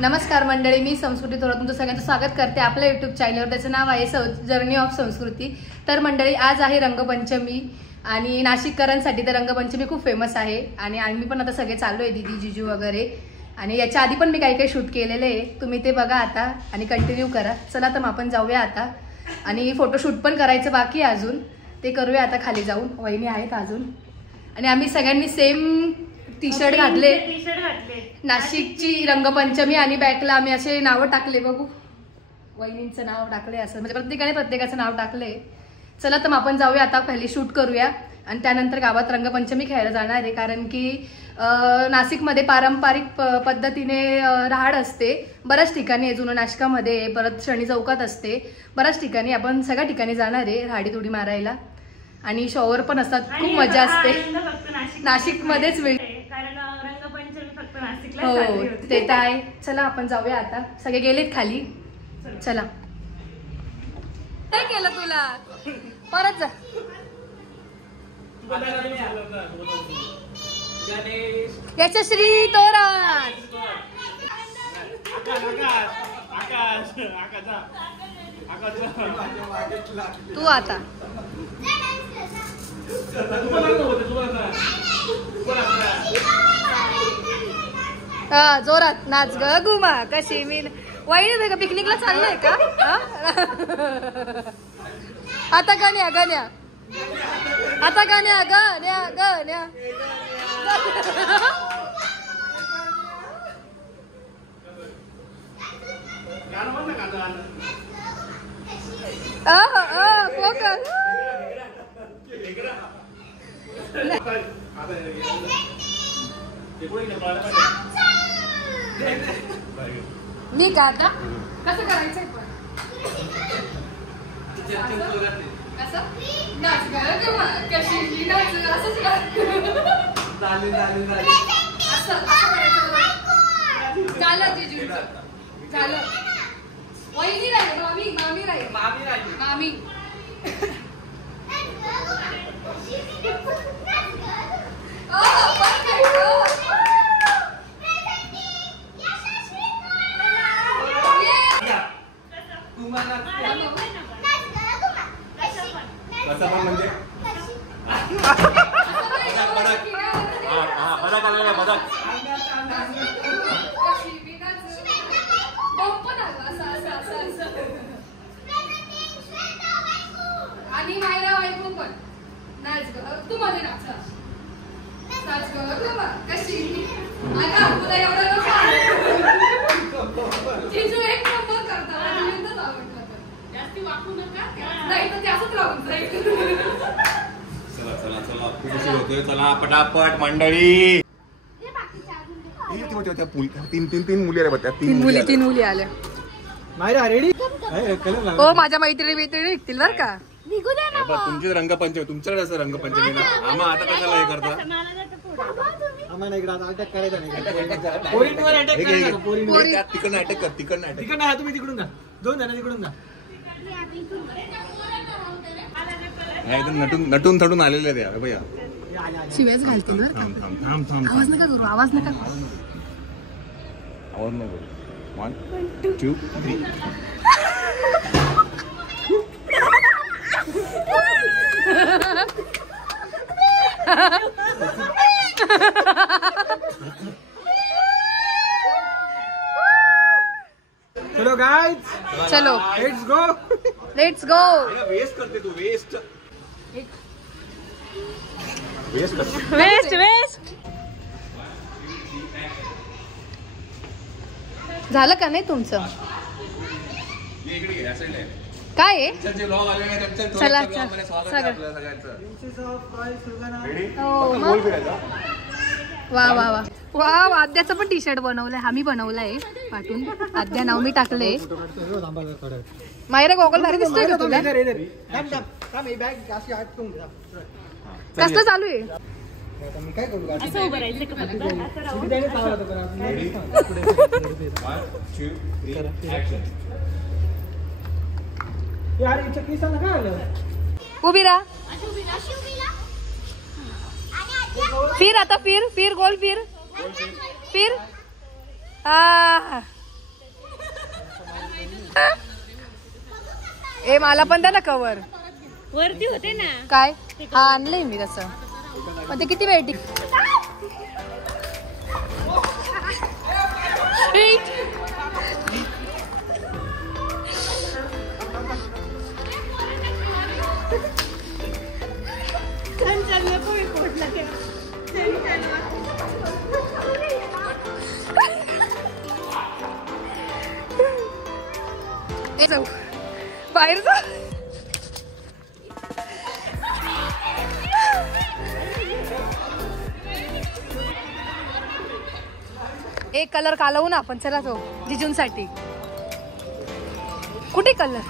नमस्कार मंडळी, मी संस्कृती थोरात तुमचं सगळ्यांचं स्वागत करते आपल्या यूट्यूब चॅनलवर. त्याचं नाव आहे जर्नी ऑफ संस्कृती. तर मंडळी, आज आहे रंगपंचमी आणि नाशिककरांसाठी तर रंगपंचमी खूप फेमस आहे आणि आम्ही पण आता सगळे चाललो आहे, दीदी जिजू वगैरे. आणि याच्या आधी पण मी काही काही शूट केलेले आहे, तुम्ही ते बघा आता आणि कंटिन्यू करा. चला तर मग आपण जाऊया आता. आणि फोटोशूट पण करायचं बाकी आहे अजून, ते करूया आता खाली जाऊन. वहिनी आहेत अजून आणि आम्ही सगळ्यांनी सेम टी शर्ट घातले. नाशिकची रंगपंचमी आणि बॅकला आम्ही असे नावं टाकले. बघू, वहिनींचं नाव टाकले असं, म्हणजे प्रत्येकाने प्रत्येकाचं नाव टाकले. चला तर मग आपण जाऊया आता, पहिले शूट करूया आणि त्यानंतर गावात रंगपंचमी खेळायला जाणार आहे. कारण की नाशिकमध्ये पारंपरिक पद्धतीने राहाड असते बऱ्याच ठिकाणी, जुनं नाशकामध्ये, परत शनी चौकात असते बऱ्याच ठिकाणी. आपण सगळ्या ठिकाणी जाणार आहे राहाडी तुडी मारायला आणि शॉवर पण असतात, खूप मजा असते. नाशिकमध्येच मिळते हो, ते तर आहे. चला आपण जाऊया आता, सगळे गेलेत खाली. चला. काय केलं तुला? परत जा. याच्या श्री तोरण तू आता जोरात नाच ग घुमा. कशी मी वहिनी पिकनिकला चाललंय का? आता गाण्या गाण्या, आता गाण्या गाण्या गाण्या. मी का आता कसं करायचंय पण कसं नाच कशी नाच असंच झालं जिजू झालं. वहिनी राहील, मामी मामी राहील, मामी आणि मायरा बायको पण नाच ग, तू मध्ये नाच नाच ग कशी. आता तुला एवढं जिजू एक नंबर करता, आवडतं. जास्ती वाकू नका, नाही तर त्याच राहून जाईल. चला चला चला, खूप होतोय. चला पटापट मंडळी. तीन मुली आल्या, तीन मुली आल्या. मायरा रेडी हो, माझ्या मैत्रिणी निघतील बर का. तुमची रंगपंचमी, तुमच्याकडे असं रंगपंचमी ना. आम्हा आता कशाला हे करता? तिकडनं अटॅक कर, तिकडनं तुम्ही तिकडून जा, दोन जण तिकडून जा. नटून नटून थटून आलेले द्या भैया. शिव्याच घालतील. आवाज नका करू, आवाज नका करू, आवाज नाही करू. 1 2 3. चलो गाइस, चलो let's go, let's go. Waste करते तू, वेस्ट वेस्ट वेस्ट झालं का नाही तुमचं? काय आहे? चला वा वा वा वा. आद्याचं पण टी शर्ट बनवलंय, आम्ही बनवलंय पाठवून. आद्या नाव मी टाकलंय. मायरा गॉगल भारी दिसतोय का तुला? कसलं चालू आहे? उभी राहा. फिर आता फिर फिर गोल फिर फिर. ए मला पण द्या ना कवर. वरती होते ना काय हा आणलंय मी तसं पण ते किती वेळ बाहेर जा. एक कलर कालवू ना आपण. चला तो जिजूंसाठी. कुठे कलर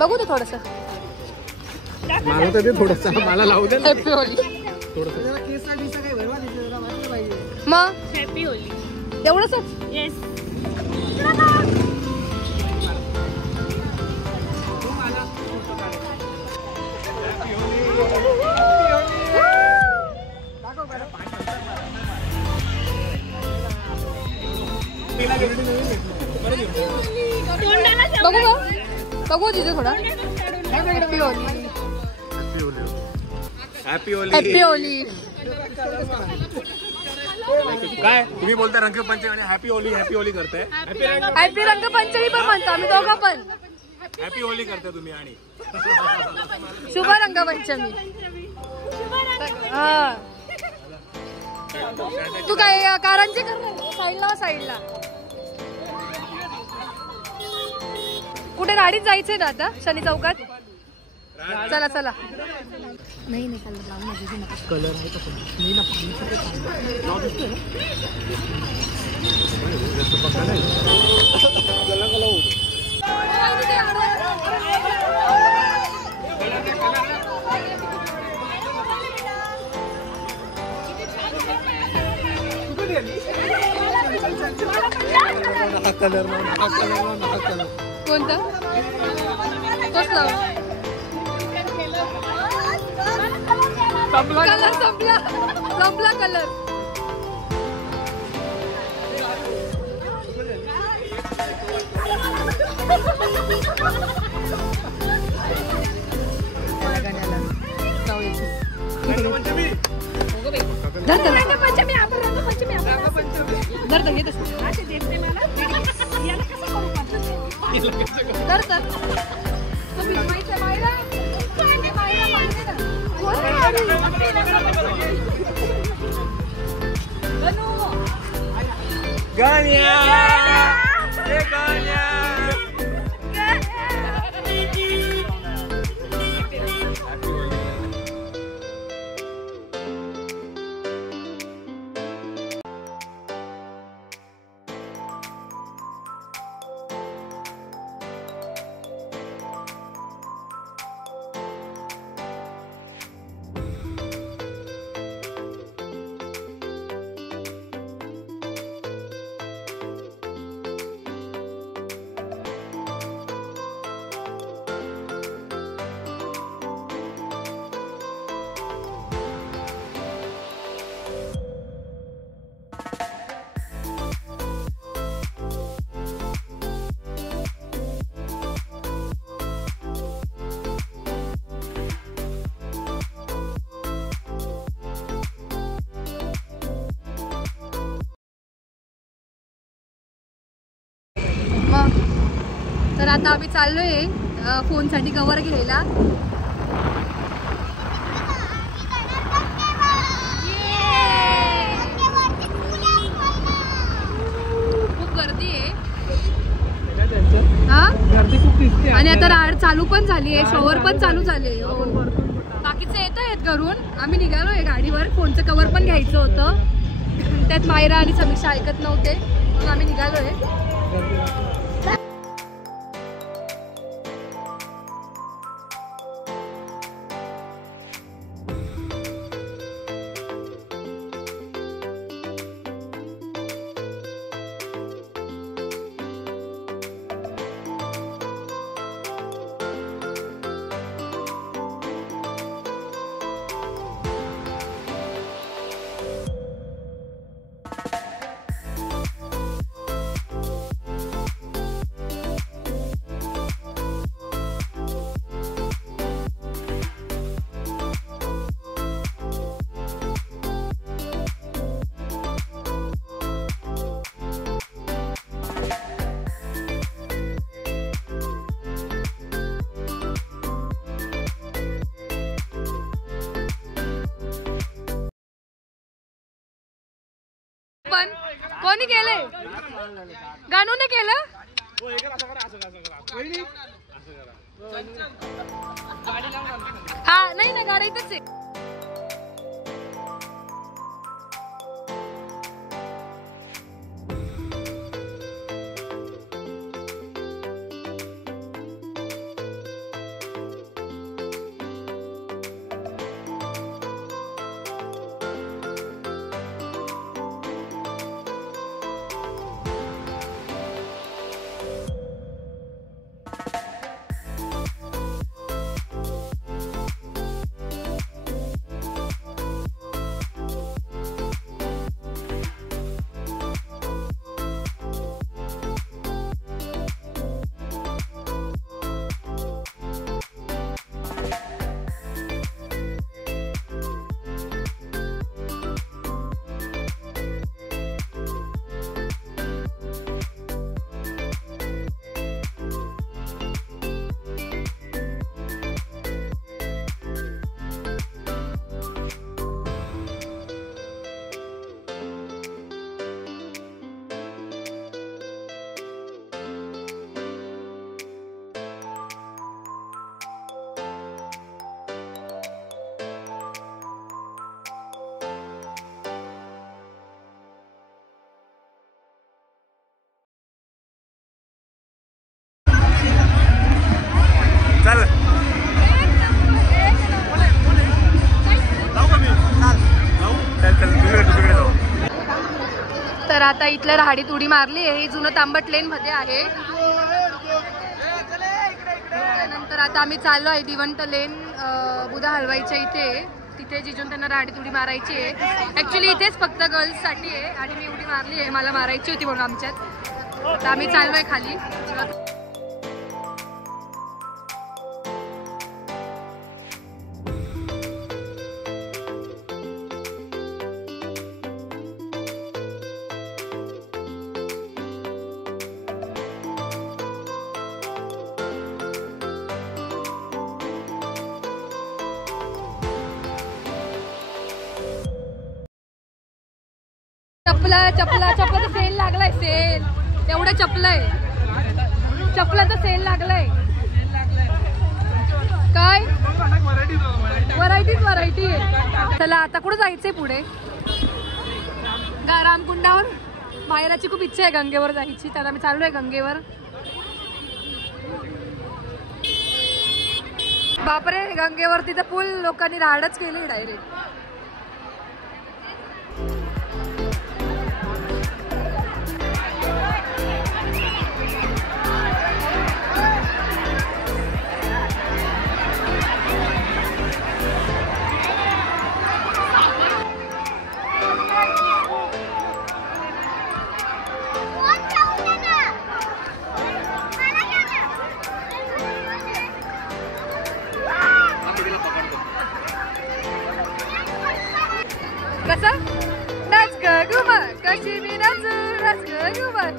बघू तो थोडस. मला लावू दे. हॅपी होली मग हॅपी होली एवढंच. येस बघू बघू तिथे थोडा. Happy Holy happy Holy happy Holy. काय तुम्ही बोलता रंगपंचमी आणि हॅपी होली करताय. हॅपी रंगपंचमी पण म्हणतो आम्ही दोघं पण. हॅपी होली करताय तुम्ही आणि शुभ रंगपंचमी. हा तू काय कारंजी करणार साईडला. साईडला कुठे गाडीत जायचंय ना आता शनी चौकात. चला चला. नाही नाही कलर आहे कोणता तोच लाव. कलर संपला कलर. तर आता आम्ही चाललोय फोनसाठी कवर घ्यायला. खूप गर्दी आहे हा. आणि आता राड चालू पण झाली आहे. शॉवर पण चालू झाले. बाकीचे येत आहेत घरून. आम्ही निघालोय गाडीवर. फोनचं कवर पण घ्यायचं होतं. त्यात मायरा आणि समीक्षा ऐकत नव्हते म्हणून आम्ही निघालोय. पण कोणी केलंय? गाणूने केलं? हा नाही ना, गाडी इथंच आहे. तर आता इथल्या राहाडीत उडी मारली आहे. ही जुनं तांबट लेन मध्ये आहे. त्यानंतर आता आम्ही चाललो आहे दिवंत लेन बुधा हलवाईच्या इथे. तिथे जिजून त्यांना राहाडीत उडी मारायची आहे. ऍक्च्युली इथेच फक्त गर्ल्स साठी आहे आणि मी उडी मारली आहे. मला मारायची होती म्हणून आमच्यात. आता आम्ही चाललोय खाली. चपलाचा सेल लागलाय. सेल एवढं चपलाचा सेल लागलाय. काय व्हरायटी आहे. चला आता कुठं जायचंय पुढे? रामकुंडावर. माहेराची खूप इच्छा आहे गंगेवर जायची. तर आम्ही चाललोय गंगेवर. बापरे, गंगेवर तिथं पूल लोकांनी राहाडच केली डायरेक्ट. कसं नाच ग घुमर, कशी मी नाचू नाच ग घुमर.